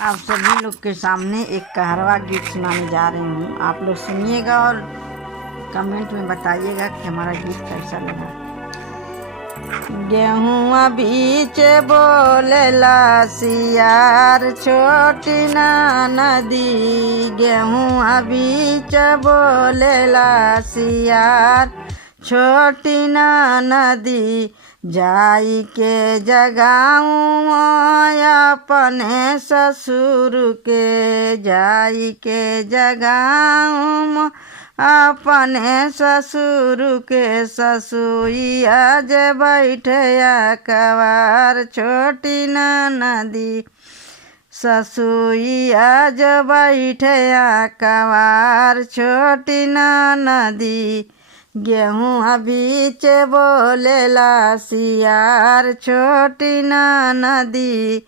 आप सभी लोग के सामने एक कहरवा गीत सुनाने जा रही हूँ। आप लोग सुनिएगा और कमेंट में बताइएगा कि हमारा गीत कैसा लगा। गेहुआ बीच बोलेला सियार छोटी ना नदी, गेहुआ बीच बोलेला सियार छोटी ना नदी, जाई के जगाऊँ अपने ससुर के, जाई के जगाऊँ अपने ससुर के, ससुइया जे बैठया कवार छोटी ना नदी, ससुइया जो बैठया कवार छोटी ना नदी, गेहूँ बीच बोलेला सियार छोटी ना नदी,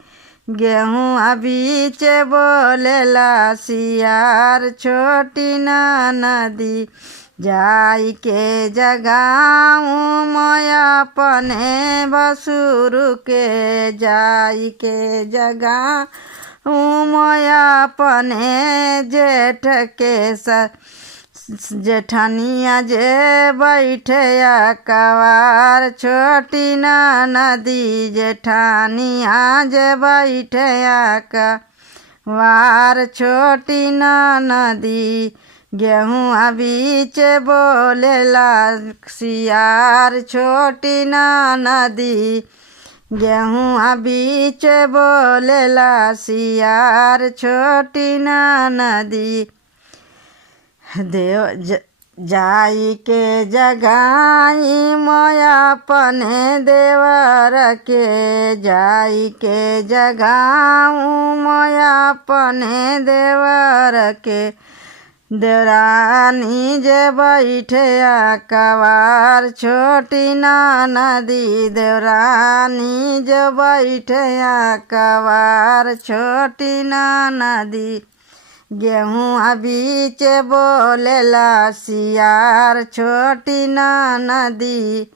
गेहूँ बीच बोलेला सियार छोटी ना नदी, जाई के जगाऊँ मैं अपने भसुर के, जाई के जगाऊँ मैं अपने जेठ के, जेठनिया जे बैठया कवार छोटी ना नदी, जेठानिया जे बैठया कवार छोटी ना नदी, गेहूँ बीच बोलेला सियार छोटी ना नदी, गेहूँ बीच बोलेला सियार छोटी ना नदी, जाई के जगाई मैं अपने देवर के, जाई के जगाऊँ मैं अपने देवर के, देवरानी जे बैठया कवार छोटी ना नदी, देवरानी जे बैठया कवार छोटी ना नदी, गेहूँ बीच बोलेला सियार छोटी ना नदी,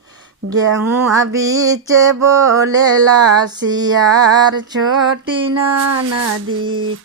गेहूँ बीच बोलेला सियार छोटी ना नदी।